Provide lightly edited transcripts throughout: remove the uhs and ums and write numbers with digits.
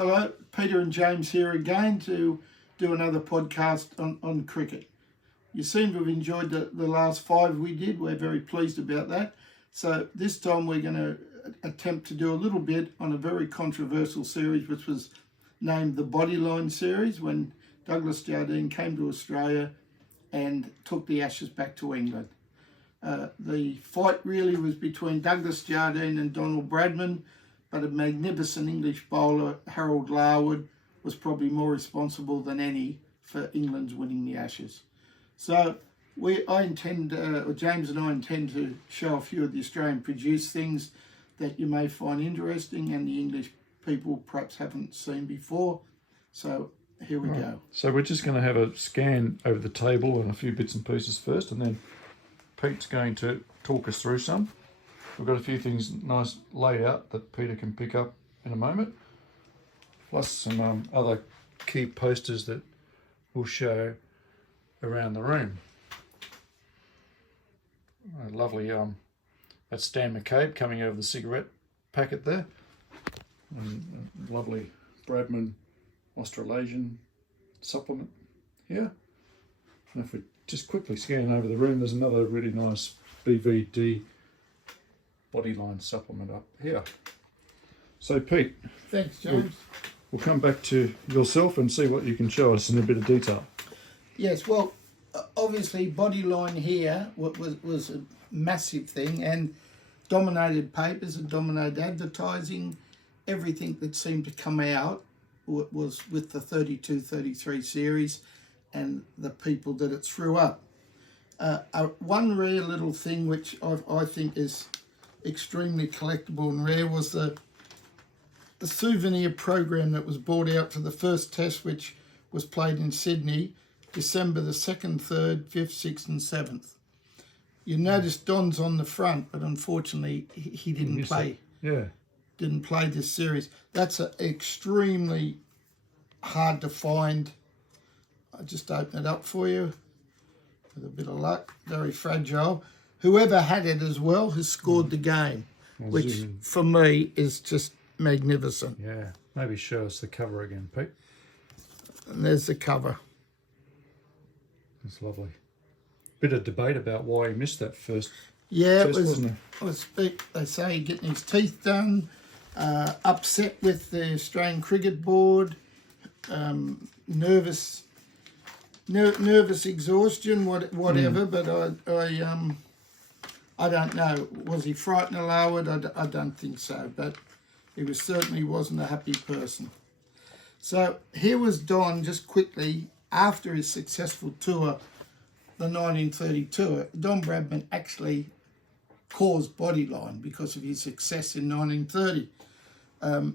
Hello, Peter and James here again to do another podcast on cricket. You seem to have enjoyed the last 5 we did. We're very pleased about that. So this time we're going to attempt to do a little bit on a very controversial series which was named the Bodyline series, when Douglas Jardine came to Australia and took the Ashes back to England. The fight really was between Douglas Jardine and Donald Bradman, but a magnificent English bowler, Harold Larwood, was probably more responsible than any for England's winning the Ashes. So James and I intend to show a few of the Australian produced things that you may find interesting and the English people perhaps haven't seen before. So here we go. So we're just going to have a scan over the table and a few bits and pieces first, and then Pete's going to talk us through some. We've got a few things nice laid out that Peter can pick up in a moment, plus some other key posters that we'll show around the room. Lovely, that's Stan McCabe coming over the cigarette packet there. And lovely Bradman Australasian supplement here. And if we just quickly scan over the room, there's another really nice BVD Bodyline supplement up here. So Pete, Thanks, James. We'll come back to yourself and see what you can show us in a bit of detail. Yes, well, obviously Bodyline here was a massive thing and dominated papers and dominated advertising. Everything that seemed to come out was with the 32-33 series and the people that it threw up. One rare little thing which I think is extremely collectible and rare was the souvenir program that was brought out for the first test, which was played in Sydney, December the 2nd, 3rd, 5th, 6th and 7th. You notice Don's on the front, but unfortunately he didn't play. Yeah. Didn't play this series. That's extremely hard to find. I'll just open it up for you with a bit of luck. Very fragile. Whoever had it as well has scored the game, which for me is just magnificent. Yeah, maybe show us the cover again, Pete. And there's the cover. That's lovely. Bit of debate about why he missed that first. Yeah, test, it was they say getting his teeth done, upset with the Australian Cricket Board, nervous exhaustion, whatever. But I don't know. Was he frightened of Larwood? I don't think so. But he certainly wasn't a happy person. So here was Don, just quickly, after his successful tour, the 1930 tour. Don Bradman actually caused Bodyline because of his success in 1930.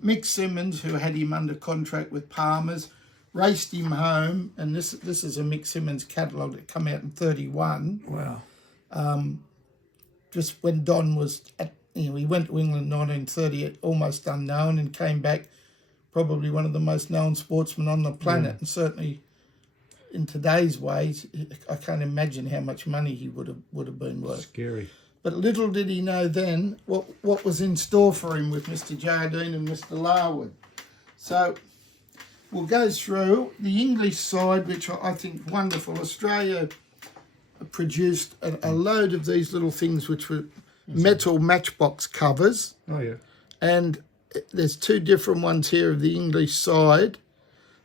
Mick Simmons, who had him under contract with Palmer's, raced him home, and this is a Mick Simmons catalogue that came out in 31. Wow. Just when Don was he went to England in 1930, almost unknown, and came back probably one of the most known sportsmen on the planet, and certainly in today's ways, I can't imagine how much money he would have been worth. Scary. But little did he know then what was in store for him with Mr. Jardine and Mr. Larwood. So we'll go through the English side, which I think wonderful. Australia produced a load of these little things which were metal matchbox covers. Oh, yeah. And there's 2 different ones here of the English side.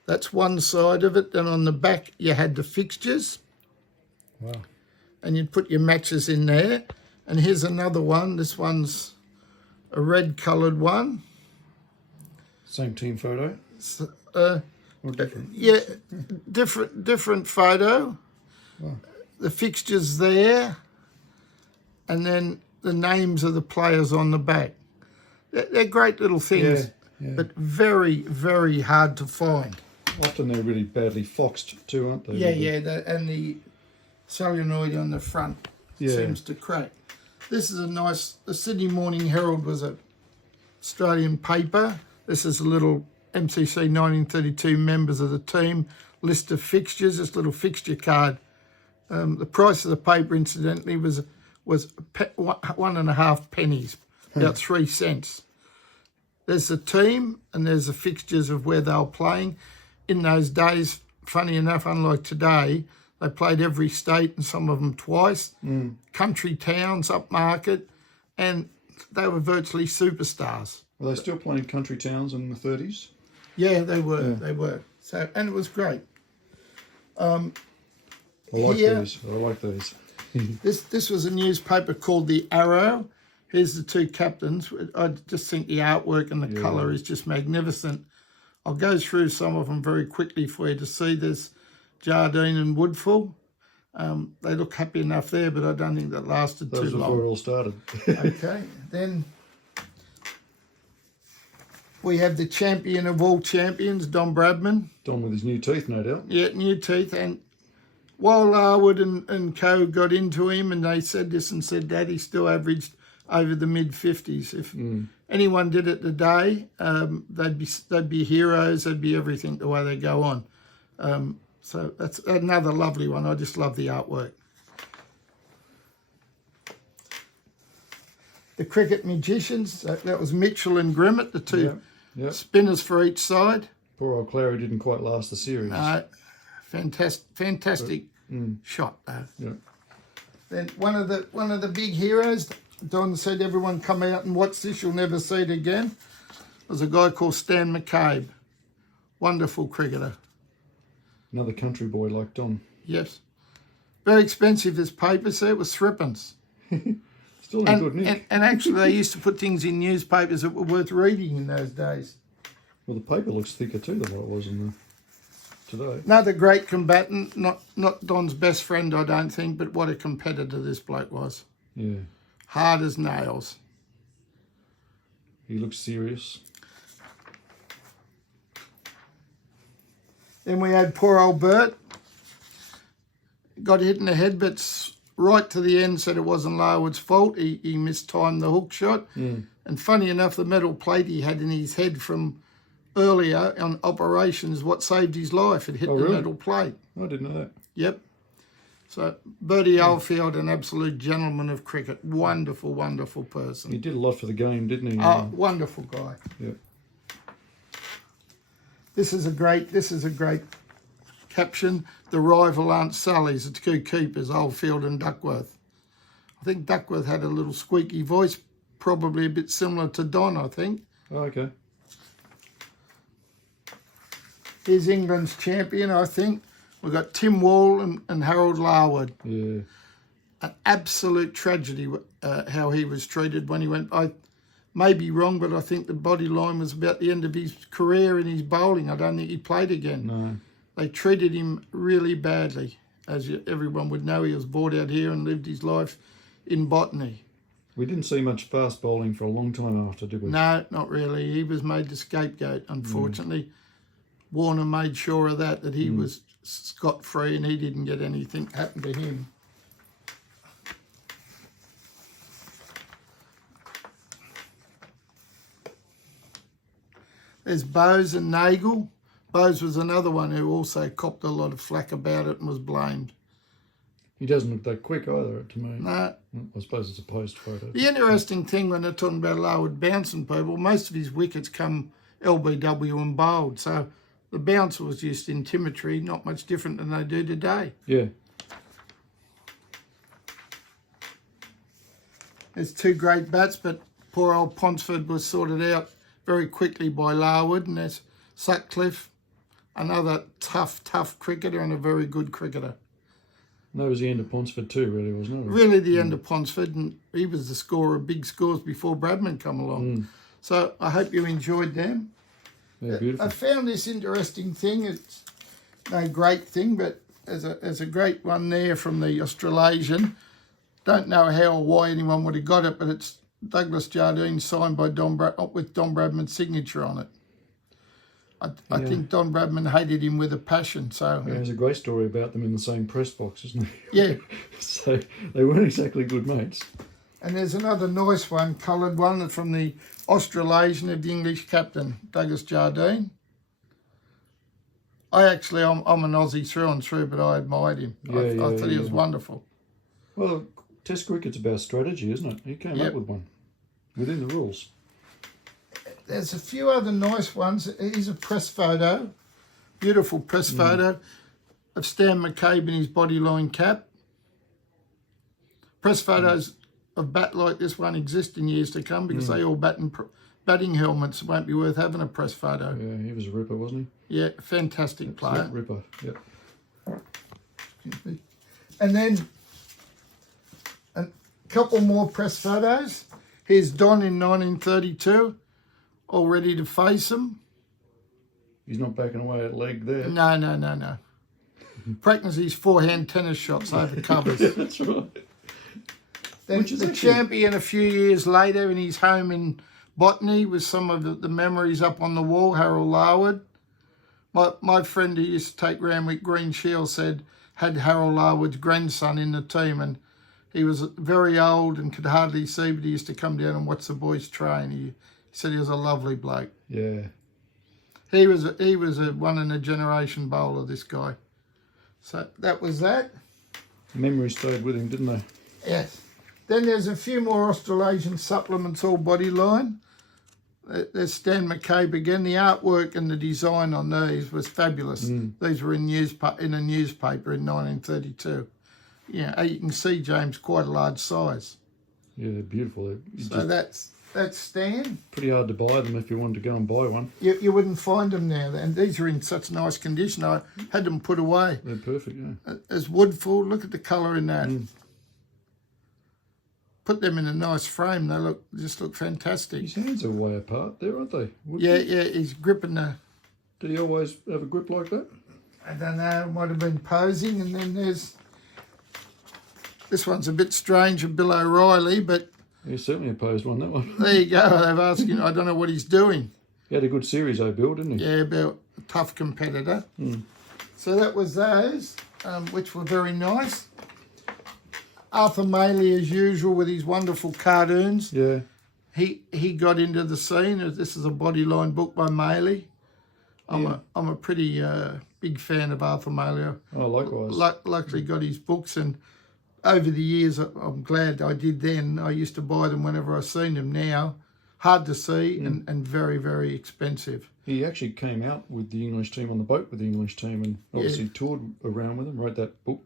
That's one side of it. Then on the back, you had the fixtures. Wow. And you'd put your matches in there. And here's another one. This one's a red-coloured one. Same team photo? Or different? Yeah, different photo. Wow. The fixtures there. And then the names of the players on the back. They're great little things, but very, very hard to find. Often they're really badly foxed too, aren't they? And the solenoid on the front seems to crack. This is the Sydney Morning Herald was an Australian paper. This is a little MCC 1932 members of the team, list of fixtures, this little fixture card. The price of the paper, incidentally, was 1.5 pennies, about 3 cents. there's the team and there's the fixtures of where they were playing. In those days, funny enough, unlike today, they played every state and some of them twice, country towns, upmarket, and they were virtually superstars. Were they still playing country towns in the 30s? Yeah, they were. Yeah. They were. So, and it was great. I like these. This was a newspaper called The Arrow. Here's the two captains. I just think the artwork and the colour is just magnificent. I'll go through some of them very quickly for you to see. There's Jardine and Woodfull. They look happy enough there, but I don't think that lasted too long. That was before it all started. Okay, then we have the champion of all champions, Don Bradman. Don with his new teeth, no doubt. Yeah, new teeth. And while Larwood and co got into him and they said this and said that, he still averaged over the mid-50s. If anyone did it today, they'd be heroes, they'd be everything the way they go on. So that's another lovely one. I just love the artwork. The cricket magicians, that was Mitchell and Grimmett, the two spinners for each side. Poor old Clary didn't quite last the series. Fantastic shot though. Yeah. Then one of the big heroes, Don said everyone come out and watch this, you'll never see it again, was a guy called Stan McCabe. Wonderful cricketer. Another country boy like Don. Yes. Very expensive, this paper, so it was threepence. Still in good nick. And actually they used to put things in newspapers that were worth reading in those days. Well, the paper looks thicker too than what it was in today. Another great combatant, not Don's best friend, I don't think, but what a competitor this bloke was. Yeah. Hard as nails. He looks serious. Then we had poor old Bert. Got hit in the head, but right to the end said it wasn't Larwood's fault. He mistimed the hook shot. And funny enough, the metal plate he had in his head from earlier on operations, what saved his life. It hit the metal plate. I didn't know that. Yep. So Bertie Oldfield, an absolute gentleman of cricket. Wonderful, wonderful person. He did a lot for the game, didn't he? Wonderful guy. Yeah. This is a great caption. The rival Aunt Sally's, the two keepers, Oldfield and Duckworth. I think Duckworth had a little squeaky voice, probably a bit similar to Don, I think. Oh, okay. Here's England's champion, I think. We've got Tim Wall and Harold Larwood. Yeah. An absolute tragedy how he was treated when he went. I may be wrong, but I think the Bodyline was about the end of his career in his bowling. I don't think he played again. No. They treated him really badly. As everyone would know, he was brought out here and lived his life in Botany. We didn't see much fast bowling for a long time after, did we? No, not really. He was made the scapegoat, unfortunately. Warner made sure of that he was scot-free and he didn't get anything happen to him. There's Bowes and Nagel. Bowes was another one who also copped a lot of flack about it and was blamed. He doesn't look that quick either, to me. No. I suppose it's a post photo. The interesting thing when they're talking about Larwood bouncing people, most of his wickets come LBW and bowled, so the bounce was just intimidatory, not much different than they do today. Yeah. There's two great bats, but poor old Ponsford was sorted out very quickly by Larwood, and there's Sutcliffe, another tough cricketer and a very good cricketer. And that was the end of Ponsford too, really, wasn't it? Really the end of Ponsford, and he was the scorer of big scores before Bradman come along. So I hope you enjoyed them. Yeah, beautiful. I found this interesting thing. It's no great thing, but there's a great one there from the Australasian. Don't know how or why anyone would have got it, but it's Douglas Jardine signed by with Don Bradman's signature on it. I think Don Bradman hated him with a passion. So there's a great story about them in the same press box, isn't there? Yeah. So they weren't exactly good mates. And there's another nice one, coloured one from the Australasian of the English captain, Douglas Jardine. I'm an Aussie through and through, but I admired him. I thought he was wonderful. Well, Test cricket's about strategy, isn't it? He came up with one within the rules. there's a few other nice ones. Here's a press photo, beautiful press photo of Stan McCabe in his Bodyline cap. Press photos of bat like this won't exist in years to come because they all batting helmets won't be worth having a press photo. Yeah, he was a ripper, wasn't he? Yeah, fantastic player. Ripper, yep. And then a couple more press photos. Here's Don in 1932, all ready to face him. He's not backing away at leg there. No. Practicing his forehand tennis shots over covers. Yeah, that's right. Then the champion a few years later in his home in Botany with some of the memories up on the wall, Harold Larwood. My friend who used to take Randwick Green Shield had Harold Larwood's grandson in the team, and he was very old and could hardly see, but he used to come down and watch the boys train. He said he was a lovely bloke. Yeah. He was a one in a generation bowler, this guy. So that was that. Memories stayed with him, didn't they? Yes. Then there's a few more Australasian supplements, all Bodyline. There's Stan McCabe again. The artwork and the design on these was fabulous. These were in a newspaper in 1932. Yeah, you can see, James, quite a large size. Yeah, they're beautiful. So that's Stan. Pretty hard to buy them if you wanted to go and buy one. You wouldn't find them now, and these are in such nice condition. I had them put away. They're perfect, yeah. As Woodfall, look at the colour in that. Put them in a nice frame. They just look fantastic. His hands are way apart there, aren't they? Yeah, he's gripping the... Did he always have a grip like that? I don't know, might have been posing. And then there's... This one's a bit strange of Bill O'Reilly, but... He's certainly opposed one, that one. There you go. They've asked him, I don't know what he's doing. He had a good series, Bill, didn't he? Yeah, Bill, a tough competitor. So that was those, which were very nice. Arthur Maley, as usual, with his wonderful cartoons. Yeah. He got into the scene. This is a Bodyline book by Maley. I'm a pretty big fan of Arthur Maley. Oh, likewise. Luckily got his books, and over the years, I'm glad I did then. I used to buy them whenever I seen them. Now, hard to see and very, very expensive. He actually came out with the English team on the boat with the English team, and obviously toured around with them, wrote that book,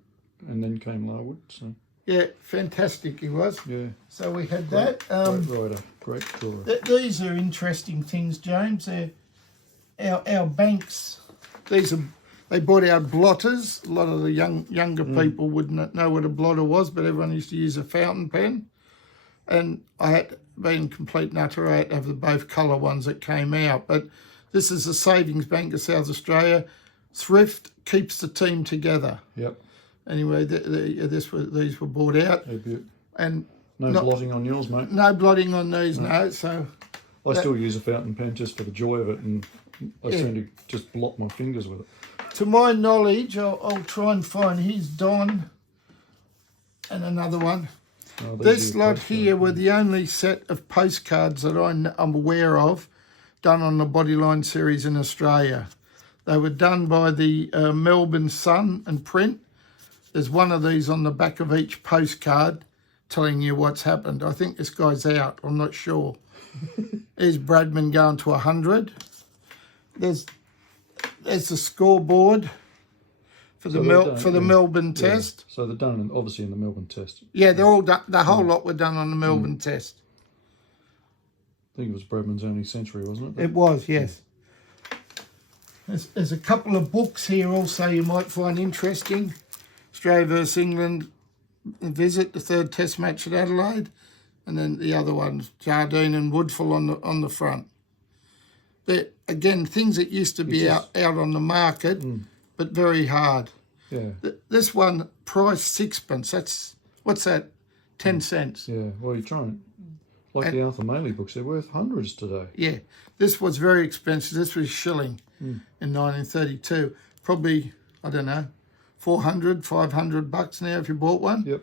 and then came Larwood. So. Yeah, fantastic he was. Yeah. So we had that. Great writer, great drawer. These are interesting things, James. They're our banks. They brought out blotters. A lot of the younger people wouldn't know what a blotter was, but everyone used to use a fountain pen. And I had been complete nutter. I had to have both colour ones that came out. But this is the Savings Bank of South Australia. Thrift keeps the team together. Yep. Anyway, these were bought out. And no blotting on yours, mate. No blotting on these, no. So I still use a fountain pen just for the joy of it, and I seem to just blot my fingers with it. To my knowledge, I'll try and find his Don and another one. Oh, this lot here were the only set of postcards that I'm aware of done on the Bodyline series in Australia. They were done by the Melbourne Sun and Print. There's one of these on the back of each postcard telling you what's happened. I think this guy's out. I'm not sure. There's Bradman going to 100. There's the scoreboard for the Melbourne Test. So they're done obviously in the Melbourne Test. Yeah, they're all done. The whole lot were done on the Melbourne Test. I think it was Bradman's only century, wasn't it? It was, yes. There's a couple of books here also you might find interesting. Australia versus England visit, the third Test match at Adelaide, and then the other ones, Jardine and Woodfall on the front. They're, again, things that used to be out on the market, but very hard. Yeah. This one, price sixpence. What's that? 10 cents. Yeah. Well, you're trying. The Arthur Maley books, they're worth hundreds today. Yeah. This was very expensive. This was shilling in 1932. Probably, I don't know, $400, $500 now if you bought one. Yep.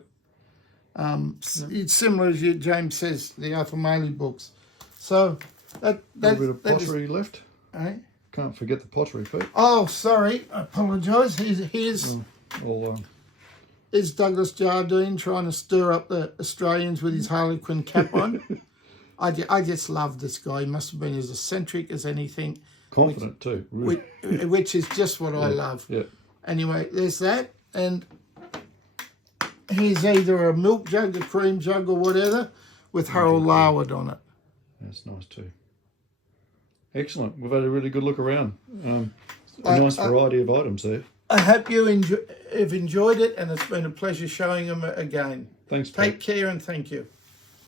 It's similar as James says, the Arthur Maley books. So that a little bit of pottery left. Eh? Can't forget the pottery, Pete. Oh, sorry, I apologise. Here's Douglas Jardine trying to stir up the Australians with his Harlequin cap on. I just love this guy. He must have been as eccentric as anything. Confident too. Really. Which is just what I love. Yeah. Anyway, there's that. And here's either a milk jug, a cream jug or whatever with Harold Larwood on it. That's nice too. Excellent. We've had a really good look around. A nice variety of items there. I hope you have enjoyed it, and it's been a pleasure showing them again. Thanks, Pat. Take care and thank you.